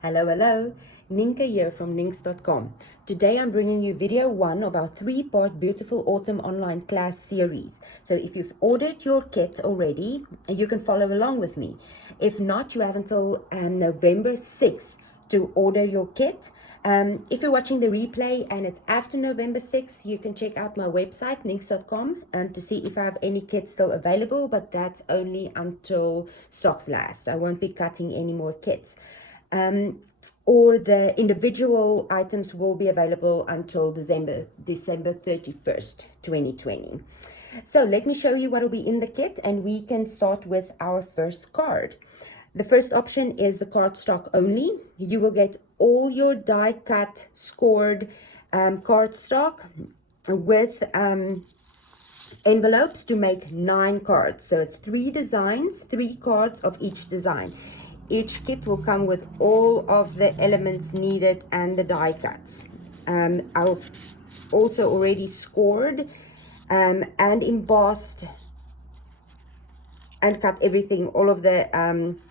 Hello, Nienke here from Ninks.com. Today I'm bringing you video 1 of our 3-part Beautiful Autumn online class series. So if you've ordered your kit already, you can follow along with me. If not, you have until November 6th to order your kit. If you're watching the replay and it's after November 6th, you can check out my website, Ninks.com, to see if I have any kits still available, but that's only until stocks last. I won't be cutting any more kits. Or the individual items will be available until December 31st, 2020. So let me show you what will be in the kit, and we can start with our first card. The first option is the cardstock only. You will get all your die cut scored cardstock with envelopes to make 9 cards. So it's 3 designs, 3 cards of each design. Each kit will come with all of the elements needed and the die cuts. I've also already scored and embossed and cut everything, all of the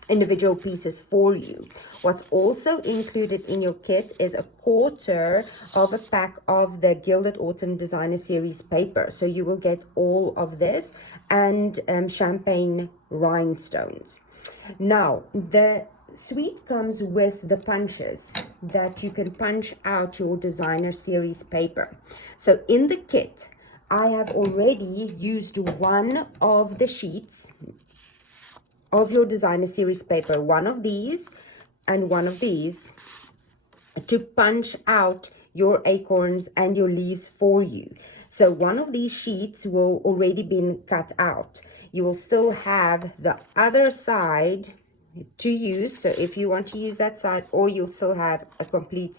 individual pieces for you. What's also included in your kit is a quarter of a pack of the Gilded Autumn Designer Series paper. So you will get all of this and champagne rhinestones. Now, the suite comes with the punches that you can punch out your designer series paper. So in the kit, I have already used one of the sheets of your designer series paper, one of these and one of these, to punch out your acorns and your leaves for you. So one of these sheets will already been cut out. You will still have the other side to use, so if you want to use that side, or you'll still have a complete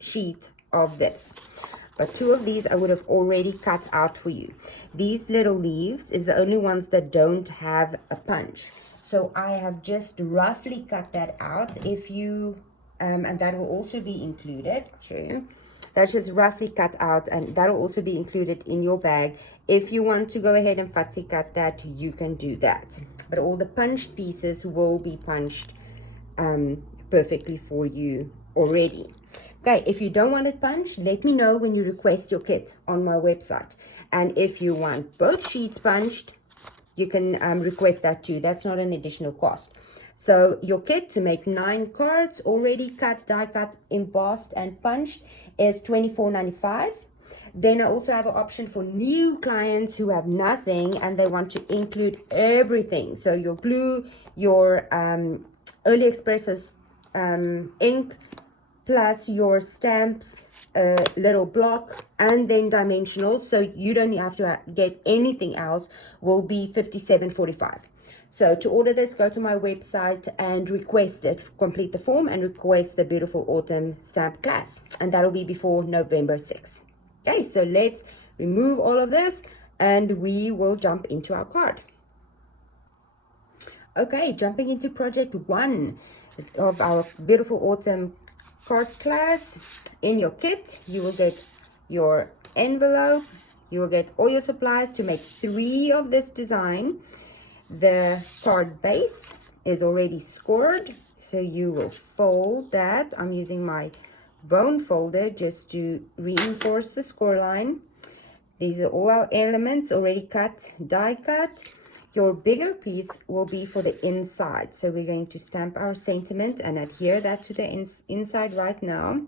sheet of this. But 2 of these I would have already cut out for you. These little leaves is the only ones that don't have a punch. So I have just roughly cut that out. If you, and that will also be included, show you. That's just roughly cut out, and that will also be included in your bag. If you want to go ahead and fancy cut that, you can do that. But all the punched pieces will be punched perfectly for you already. Okay, if you don't want it punched, let me know when you request your kit on my website. And if you want both sheets punched, you can request that too. That's not an additional cost. So your kit to make 9 cards, already cut, die cut, embossed, and punched, is $24.95. Then I also have an option for new clients who have nothing and they want to include everything. So your glue, your early espressos ink, plus your stamps, little block, and then dimensional, so you don't have to get anything else, will be $57.45. So to order this, go to my website and request it, complete the form and request the Beautiful Autumn stamp class, and that'll be before November 6th. Okay, so let's remove all of this and we will jump into our card. Okay, jumping into project 1 of our Beautiful Autumn card class. In your kit, you will get your envelope, you will get all your supplies to make 3 of this design. The card base is already scored, so you will fold that. I'm using my bone folder just to reinforce the score line. These are all our elements already cut, die cut. Your bigger piece will be for the inside, so we're going to stamp our sentiment and adhere that to the inside right now.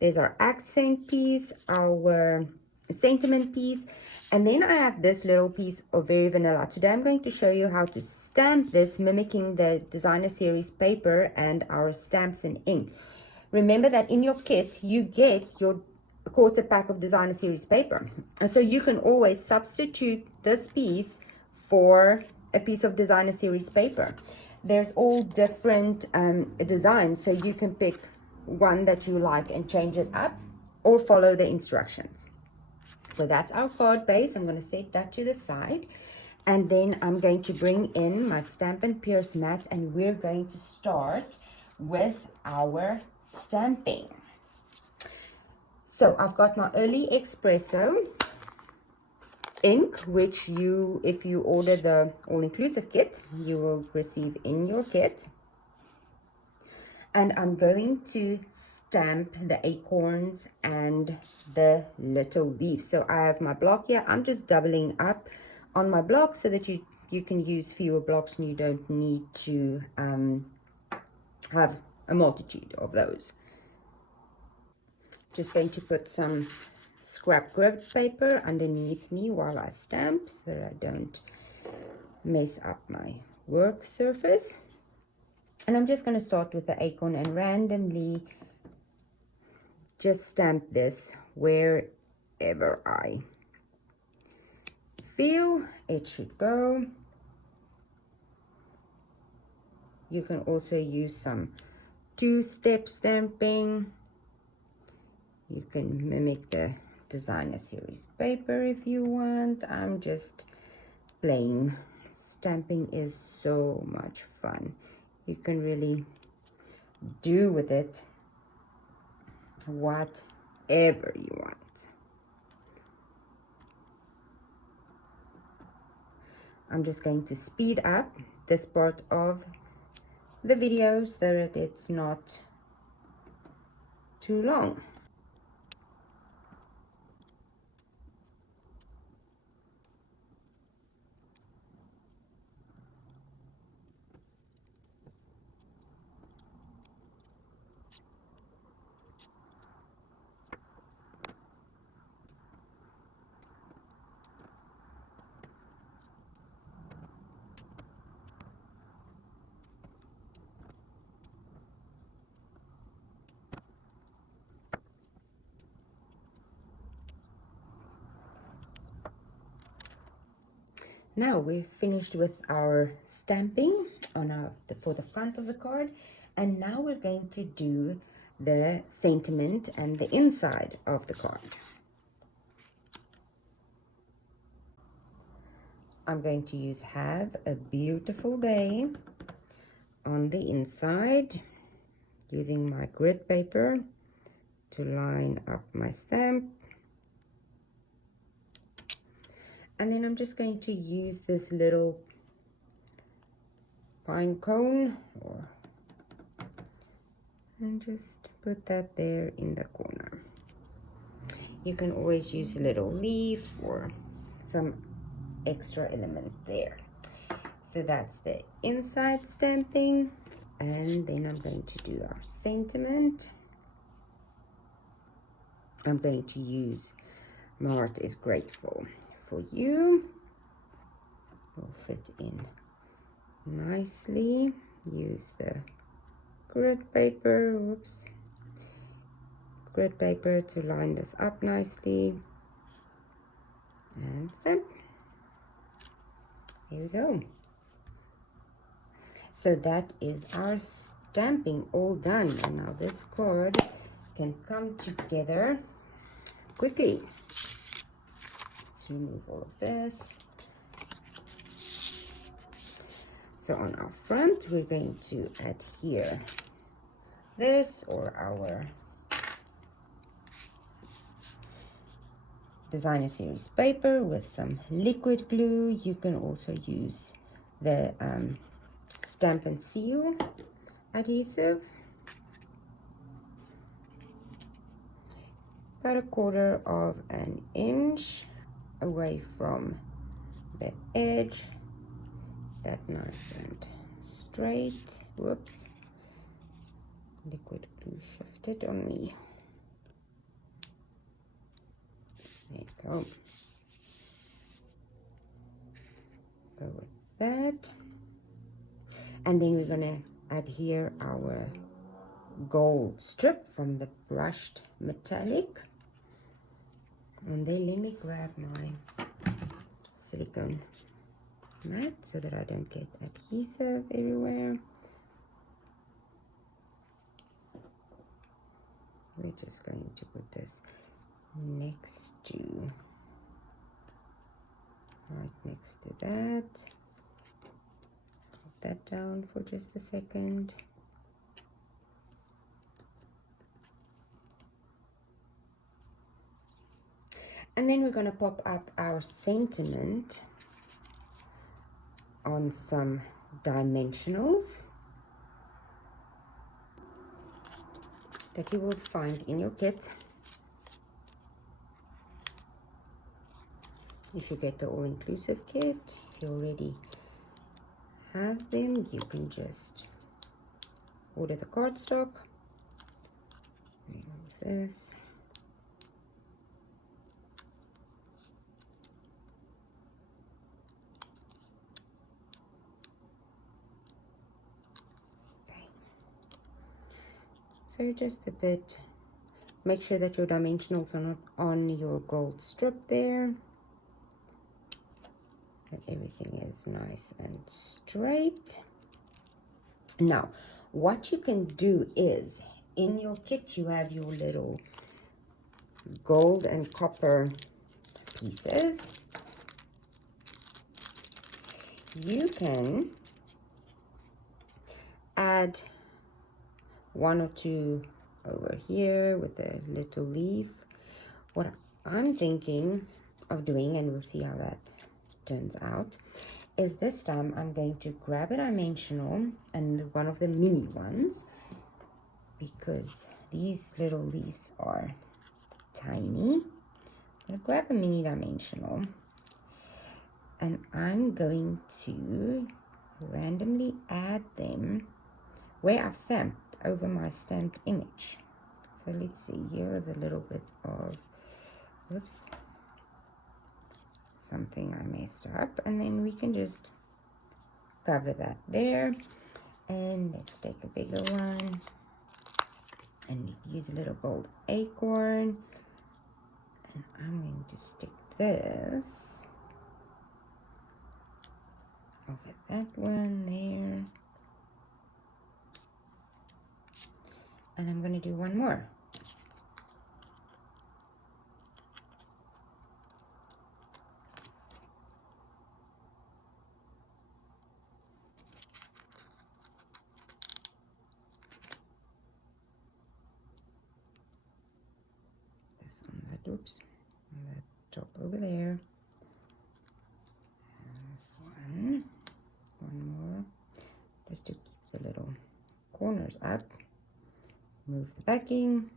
There's our accent piece, our sentiment piece, and then I have this little piece of Very Vanilla. Today I'm going to show you how to stamp this, mimicking the designer series paper and our stamps and ink. Remember that in your kit you get your quarter pack of designer series paper, and so you can always substitute this piece for a piece of designer series paper. There's all different designs, so you can pick one that you like and change it up or follow the instructions. So that's our card base. I'm going to set that to the side, and then I'm going to bring in my Stampin' Pierce mat, and we're going to start with our stamping. So I've got my early espresso ink, which you, if you order the all-inclusive kit, you will receive in your kit. And I'm going to stamp the acorns and the little leaves. So I have my block here. I'm just doubling up on my block so that you can use fewer blocks and you don't need to have a multitude of those. Just going to put some scrap grid paper underneath me while I stamp so that I don't mess up my work surface. And I'm just going to start with the acorn and randomly just stamp this wherever I feel it should go. You can also use some two-step stamping. You can mimic the designer series paper if you want. I'm just playing. Stamping is so much fun. You can really do with it whatever you want. I'm just going to speed up this part of the video so that it's not too long. Now we've finished with our stamping on for the front of the card, and now we're going to do the sentiment and the inside of the card. I'm going to use "Have a Beautiful Day" on the inside, using my grid paper to line up my stamp. And then I'm just going to use this little pine cone and just put that there in the corner. You can always use a little leaf or some extra element there. So that's the inside stamping, and then I'm going to do our sentiment. I'm going to use "My Heart is Grateful for You." Will fit in nicely. Use the grid paper, grid paper to line this up nicely, and stamp. Here we go. So that is our stamping all done, and now this card can come together quickly. Let's remove all of this. So on our front, we're going to adhere this, or our designer series paper, with some liquid glue. You can also use the Stamp and Seal adhesive. About 1/4 of an inch away from the edge, that nice and straight. Whoops, liquid glue shifted on me. There you go. Go with that. And then we're going to adhere our gold strip from the brushed metallic. And then let me grab my silicone mat so that I don't get adhesive everywhere. We're just going to put this right next to that. Put that down for just a second. And then we're going to pop up our sentiment on some dimensionals. that you will find in your kit. If you get the all-inclusive kit, if you already have them, you can just order the cardstock. Remove this. Okay. So just a bit, make sure that your dimensionals are not on your gold strip there. That everything is nice and straight. Now, what you can do is, in your kit, you have your little gold and copper pieces. You can add one or two over here with a little leaf. What I'm thinking of doing, and we'll see how that turns out, is this time I'm going to grab a dimensional and one of the mini ones, because these little leaves are tiny. I'm going to grab a mini dimensional and I'm going to randomly add them where I've stamped over my stamped image. So let's see, here is a little bit of, oops, something I messed up, and then we can just cover that there. And let's take a bigger one and use a little gold acorn, and I'm going to stick this over that one there, and I'm going to do one more. Oops, on the top over there. And this one more, just to keep the little corners up. Move the backing.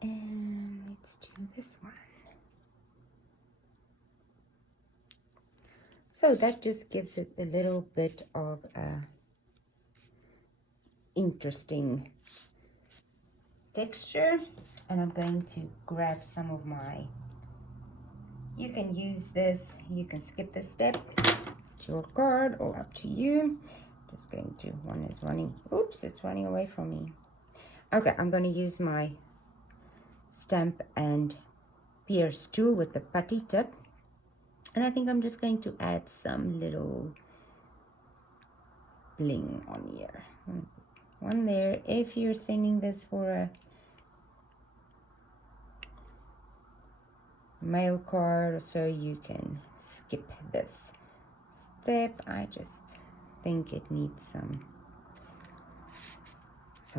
And let's do this one. So that just gives it a little bit of a interesting texture. And I'm going to grab some of my, you can use this, you can skip this step, it's your card, all up to you. Just going to, one is running, oops, it's running away from me. Okay, I'm going to use my stamp and pierce tool with the putty tip, and I think I'm just going to add some little bling on here. One there. If you're sending this for a mail card or so, you can skip this step. I just think it needs some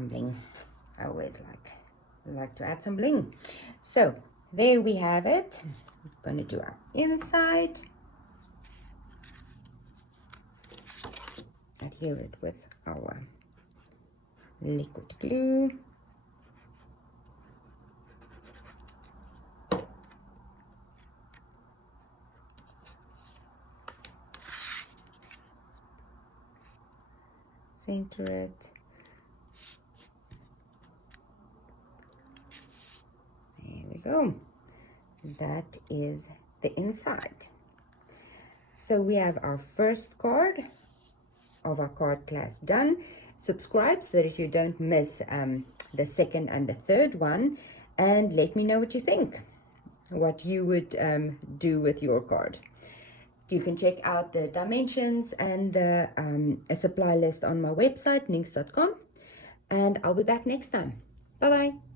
bling. I always like to add some bling. So there we have it. We're going to do our inside, adhere it with our liquid glue. Center it. There we go. That is the inside. So we have our first card of our card class done. Subscribe so that you don't miss the second and the third one, and let me know what you think, what you would do with your card. You can check out the dimensions and the a supply list on my website, ninks.com, and I'll be back next time. Bye bye.